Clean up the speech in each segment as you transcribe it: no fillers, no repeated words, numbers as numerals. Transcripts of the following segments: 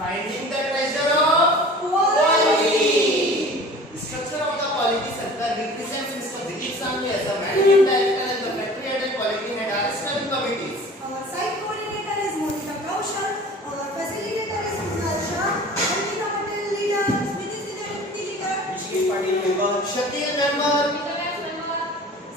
Finding the treasure of quality. The structure of the quality circle represents Mr. Dilip Sangli as the managing director and the factory head and quality head are study committees. Our site coordinator is Monica Kaushal. Our facilitator is Kunal Shah. Ankita Patel leader. Smriti Sinha leader. Mishkin Patil member. Shakil member.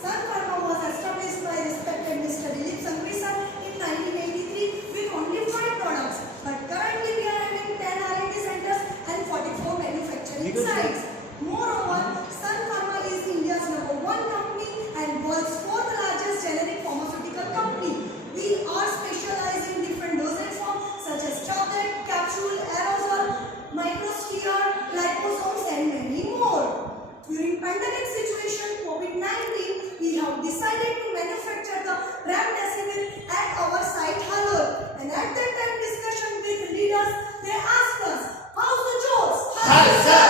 Sun Pharma was established by respected Mr. Dilip Sangli sir in 1983 with only 5 products. But currently we are having 10 R&D centers and 44 manufacturing sites. Moreover, Sun Pharma is India's #1 company and world's 4th largest generic pharmaceutical company. We are specialized in different dosage forms such as tablet, capsule, aerosol, microsphere, liposomes and many more. During pandemic situation COVID-19, we have decided to manufacture the remdesivir at our site Halol. And at that time discussion with leaders, they asked us, how's the jobs? Hi sir.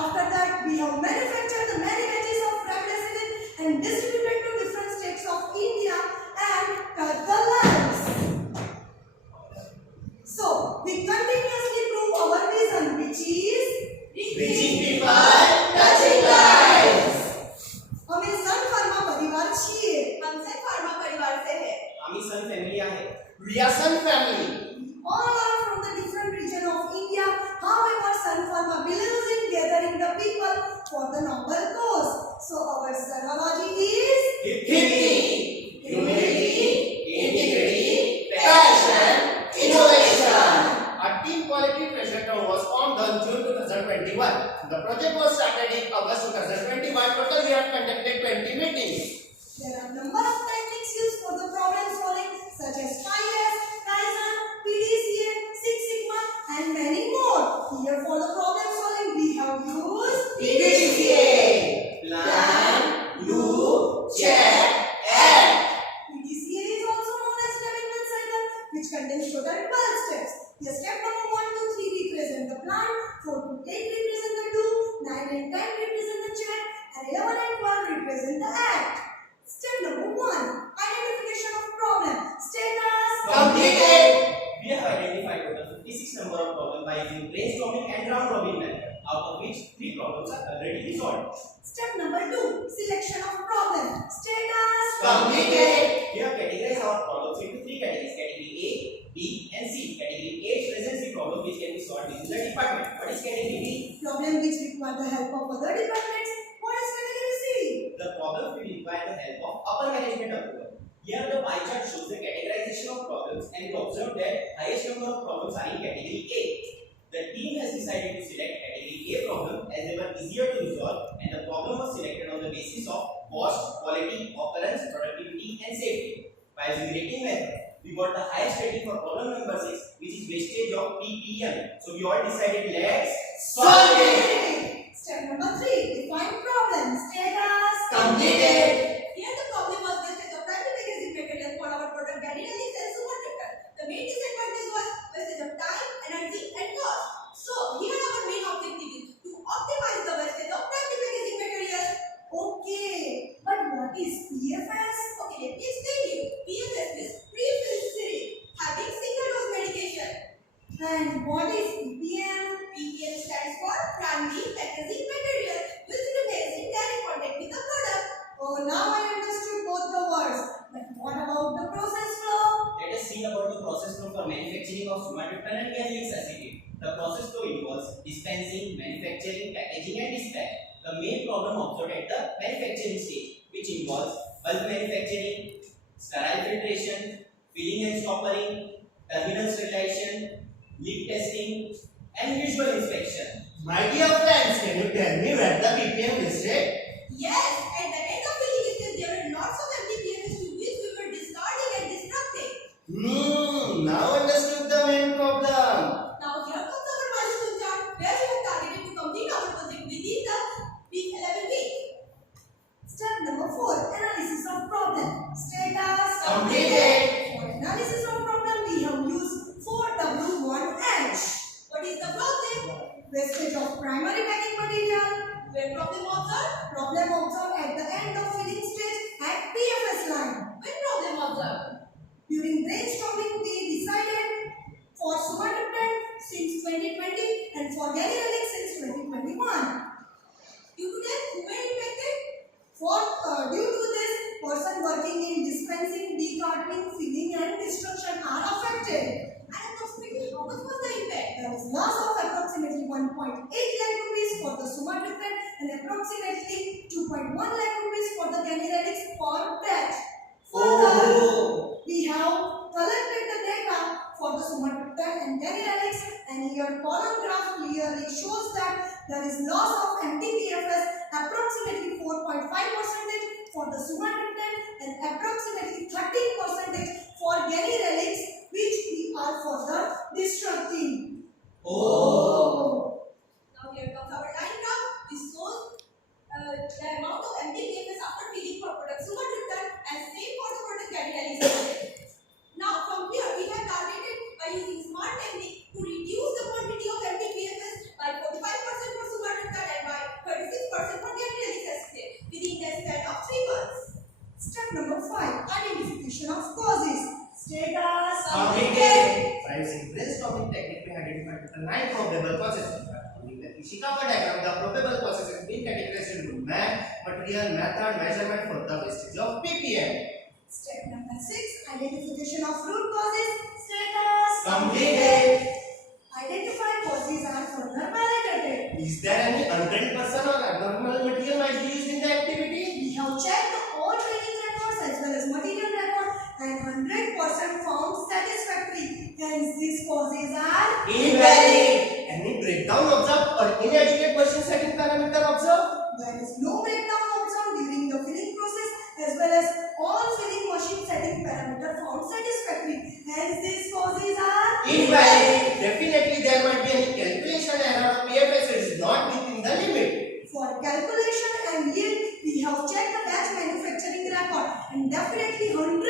After that, we have manufactured the many batches of remdesivir and distributed to different states of India and cut the lives. So, we continuously prove our vision, which is Reaching people, touching lives. हमें सन pharma परिवार छिए. हम सन pharma परिवार से हैं. आम्ही सन family आहे. We are Sun family. All are from the different region of India. However, Sun Pharma believes in gathering the people for the noble cause. So our serology is Hippie, humility, integrity, passion, innovation. A team quality treasure tower was formed on June 2021. The project was started in August 2021. Total we have conducted 20 meetings. there are number of techniques used for the problem solving such as 5S, Kaizen, PDCA, Six Sigma and many more. Here for the problem solving we have used PDCA. Plan, do, check, act. PDCA is also known as development cycle, which contains total 12 steps. Here, step number 1 to 3 represent the plan, 4 to 8 represent the do, 9 and 10 represent the check, and 11 and 12 represent the act. Step number 1, identification of problem. Status Completed. We have identified total 56 number of problems by using brainstorming and round robin method, out of which 3 problems are already resolved. Step number 2, selection of problem. Status Completed. We have categorized our problems into 3 categories: category A, B, and C. Category A presents the problem which can be solved within the department. What is category B? problem which require the help of other departments. What is category C? The problems will require the help of upper management approval. Here the pie chart shows the categorization of problems, and we observe that highest number of problems are in category A. The team has decided to select category A problem as they were easier to resolve, and the problem was selected on the basis of cost, quality, occurrence, productivity, and safety. By using rating method, we got the highest rating for problem number 6, which is wastage of ppm. So we all decided let's Solve it. Step number 3, define problem. Status Completed. Here the problem was wastage of primary packaging material for our product Ganirelix and Sumatriptan. The main disadvantage was wastage of time, energy and cost. So here our main objective is to optimize the wastage of primary packaging material. Okay, but what is PFS? Okay, let me explain you. PFS is pre-filled syringe having single dose medication. And what is PPM? PPM stands for primary packaging material, which remains in direct contact with the product. Oh, now I understood both the words. But what about the process flow? Let us see about the process flow for manufacturing of sumatriptan and ganirelix acetate. The process flow involves dispensing, manufacturing, packaging and dispatch. The main problem observed at the manufacturing stage, which involves bulk manufacturing, sterile filtration, filling and stoppering, terminal sterilization, leak testing and visual inspection. My dear friends, can you tell me where the BPM listed? Yes, at the end of the list there were lots of empty PFS to which we were discarding and destructing. Now understood the main problem. Now here comes our milestone chart where we have targeted to complete our project within the week 11 week. Step number 4, analysis of problem. Status Completed. For analysis of problem, we have used 4W1H. What is the problem? Wastage of primary packing material. Where problem observed? Problem observed at the end of filling stage at PFS line. When problem observed? During brainstorming, we decided for sumatriptan since 2020 and for ganirelix since 2021. Due to that, who were impacted? Due to this, person working in dispensing, decartoning, filling and destruction are affected. And approximately how much was the impact? There is loss of approximately 1.8 lakh rupees for the sumatriptan and approximately 2.1 lakh rupees for the ganirelix per batch. Further, Oh. we have collected the data for the sumatriptan and ganirelix, and here column graph clearly shows that there is loss of MTBFS approximately 4.5% for the sumatriptan and approximately 13% for ganirelix, which we are further destructing. Oh. Now here comes our line graph. We saw the amount of MTBFS after filling for product sumatriptan and same for the product ganirelix. Now from here we have targeted by using smart technique to reduce the quantity of MTBFS by 45% for sumatriptan and by 36% for ganirelix acetate within the span of 3 months. Step number 5. Identification of causes. Status. Completed. By using brainstorming technique, we identified the 9 probable causes. Using the Ishikawa diagram, the probable causes have been categorized into material, method, measurement for the wastage of ppm. Step number 6. Identification of root causes. Status. Completed. Identified causes are further validated. Is there any untrained person or abnormal material might be used in the activity? We have checked all training records as well as material record and 100% found satisfactory. Hence, these causes are Invalid. Any breakdown observed or inadequate machine setting parameter observed? There is no breakdown observed during the filling process as well as all filling machine setting parameter found satisfactory. Hence, these causes are Invalid. Definitely there might be any calculation error of PFS, it is not within the limit. For calculation and yield, we have checked the batch manufacturing record and definitely 100%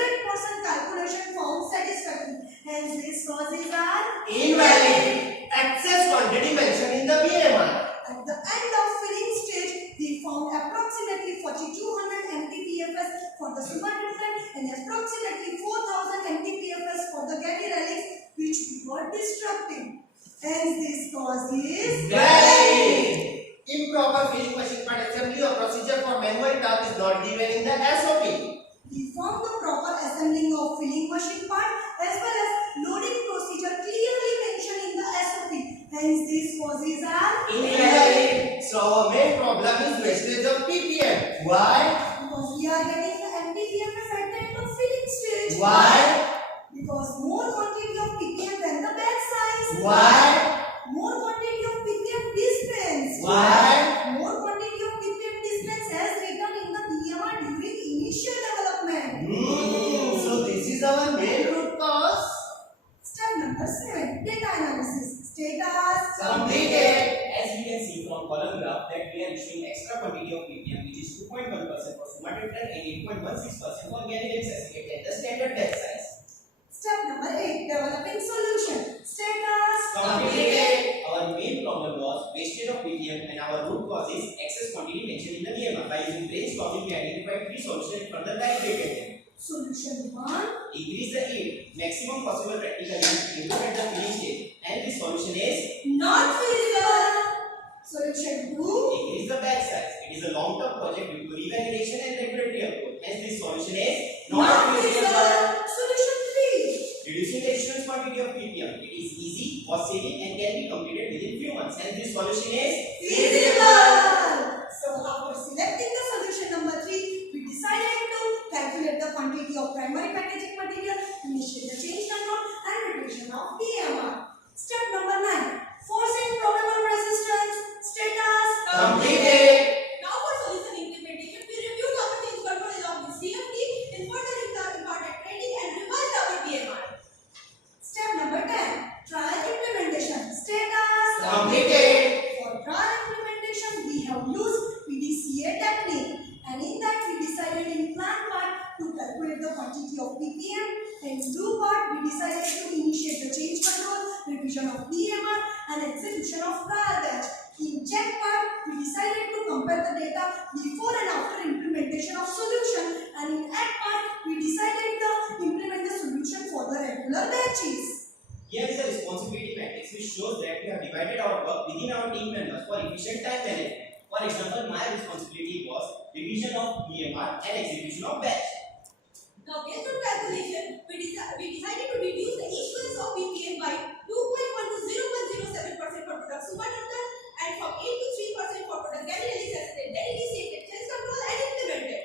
calculation found satisfactory. Hence, these causes are Invalid. Excess quantity mentioned in the BMI. at the end of filling stage, we found approximately 4200 MTBFS for the sumatriptan and approximately 4000 MTBFS for the ganirelix, which we were destructing. Hence, this cause is Valid. Improper filling machine part assembly or procedure for manual task is not given in the SOP. we found the proper assembling of filling machine part as well as loading procedure clearly mentioned in the SOP. Hence, these causes are Invalid. So our main problem is wastage of ppm. Why? because we are getting the MTBFS at the end of filling stage. Why? Because more quantity of ppm than the batch size. Why? More quantity of ppm dispense. Why? More quantity of ppm dispense as written in the BMR during initial development. So this is our main root cause. Step number 7. Data analysis. Status. Completed. As we can see from column graph that we are issuing extra quantity of ppm, which is 2.1% for sumatriptan and 8.16% for ganirelix acetate at the standard batch size. Step number 8. Developing solution. Status. Completed. Our main problem was wastage of ppm and our root cause is excess quantity mentioned in the BMR. By using brainstorming, we identified 3 solutions and further validated them. Solution 1. Increase the yield, maximum possible practical yield, implement the filling stage, and this solution is Not feasible. Solution 2. increase the batch size. It is a long-term project due to revalidation and regulatory approval. Hence, this solution is not feasible. Solution 3. Reducing the issuance quantity of ppm. It is easy, cost saving, and can be completed within few months. Hence, this solution is Feasible. So after selecting the solution number 3, we decided to calculate the quantity of primary packaging material, initiate the change control and revision of BMR. Step number 9. Forcing probable resistance. Status. completed. Now for solution implementation, we reviewed our change control along with CFD in further imparted training and revised our BMR. Step number 10. Trial implementation. Status. Completed. For trial implementation, we have used PDCA technique, and in that we decided in plan part to calculate the quantity of ppm, and in do part we decided to initiate the change control, revision of BMR, and execution of trial batch. In check part, we decided to compare the data before and after implementation of solution, and in act part, we decided to implement the solution for the regular batches. Here is a responsibility matrix which shows that we have divided our work within our team members for efficient time management. For example, my responsibility was revision of BMR and execution of batch. Now, based on calculation, we decided to reduce the issuance of BPM by 2.1 to 0.07% for product supernatant and from 8 to 3% for product ganirelix acetate. Then initiated change control and implemented.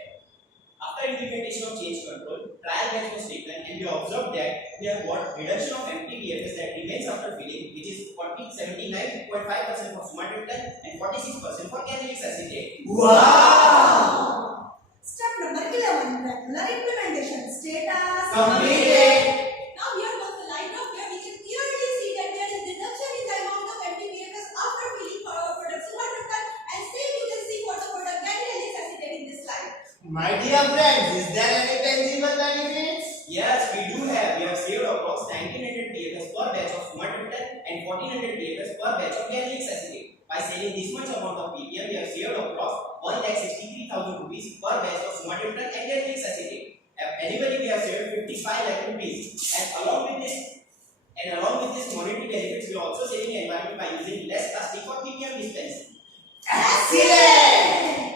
After implementation of change control, trial batch was taken and we observed that we have got reduction of empty BFS that remains after filling, which is 79.5% for sumatriptan and 46% for ganirelix acetate. Wow! Step number 11, regular implementation status. Completed. Now here was the line up where we can clearly see that there is reduction in the amount of empty BFS after filling for our product sumatriptan and same you can see for the product ganirelix acetate in this slide. My dear friends, is there any tangible benefits? Yes, we do have. We have saved approx 1900 BFS per batch of sumatriptan and 1400 BFS per batch of ganirelix acetate. By selling this much amount of ppm, we have saved approx 1,63,000 rupees per batch of sumatriptan and ganirelix acetate. Annually, we have saved 55 lakh rupees. And along with this monetary benefits, we are also saving environment by using less plastic for ppm dispensing. Excellent!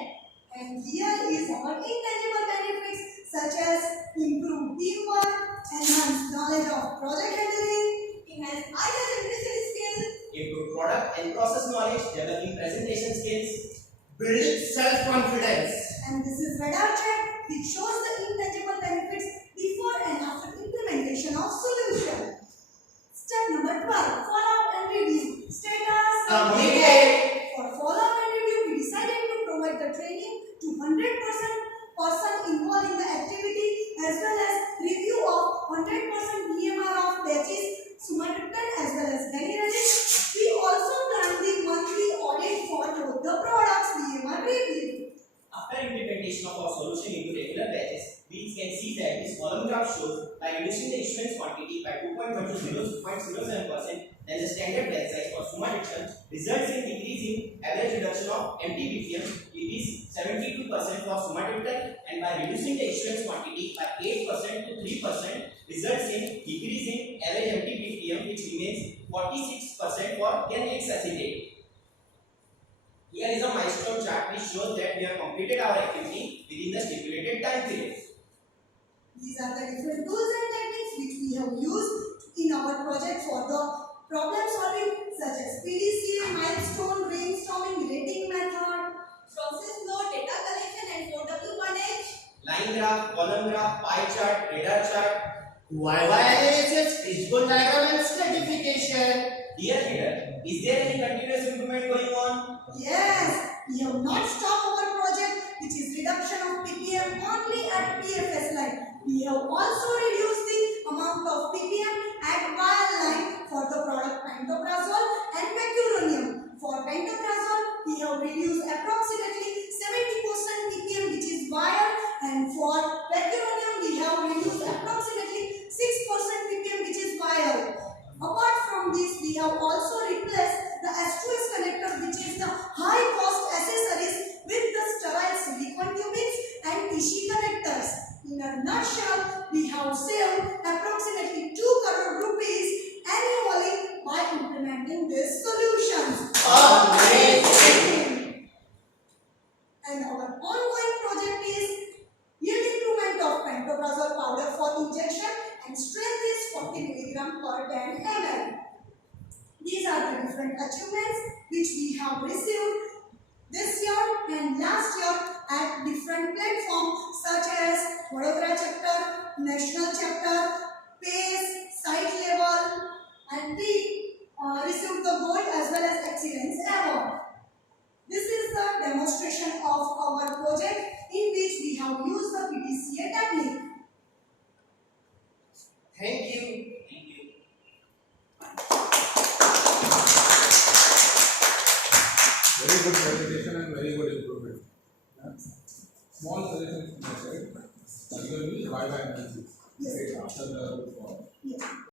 And here is our intangible benefits such as improved teamwork, enhanced knowledge of project handling, Enhanced idea generation skills, Improve product and process knowledge, developing presentation skills. Build self-confidence. and this is radar check which shows the intangible benefits before and after implementation of solution. Step number 12, follow-up and review status. Completed. For follow-up and review, we decided to provide the training to 100% person involved in the activity as well as review of 100% BMR of batches, sumatriptan as well as ganirelix. We also plan the monthly audit for both the products BMR review. After implementation of our solution into regular batches, we can see that this column graph shows by reducing the issuance quantity by 2.1 to 0.07%, then the standard batch size for sumatriptan results in decrease in average reduction of empty BPM. It is 72% for sumatriptan, and by reducing the issuance quantity by 8% to 3% results in decrease in average empty BPM, which remains 46% for ganirelix acetate. Here is a milestone chart which shows that we have completed our activity within the stipulated time period. These are the different tools and techniques which we have used in our project for the problem solving such as PDCA, milestone, brainstorming, rating method, process flow, data collection and 4W1H. Line graph, column graph, pie chart, radar chart. YY analysis, fishbone diagram and stratification. Dear reader, is there any continuous improvement going on? Yes, we have not stopped our project which is reduction of ppm only at PFS line. We have also reduced the amount of ppm at vial line for the product pantoprazole and vecuronium. For pantoprazole, we have reduced approximately 70% ppm which is vial, and for vecuronium we have reduced approximately 6% ppm which is vial. Apart from this, we have also replaced the S2S connector which is the high cost accessories with the sterile silicone tubings and TC connectors. In a nutshell, we have saved approximately 2 crore rupees annually by implementing these solutions. Amazing! And our ongoing project is yield improvement of pantoprazole powder for injection and strength is 40 mg per 10 ml. These are the different achievements which we have received this year and last year at different platforms such as Vadodara chapter, National chapter, PACE, site level, and we received the gold as well as excellence award. This is the demonstration of our project in which we have used the PDCA technique. Thank you. Thank you. Very good presentation and very good improvement. Small suggestions from my side. Particularly YY analysis. Yes. Right after the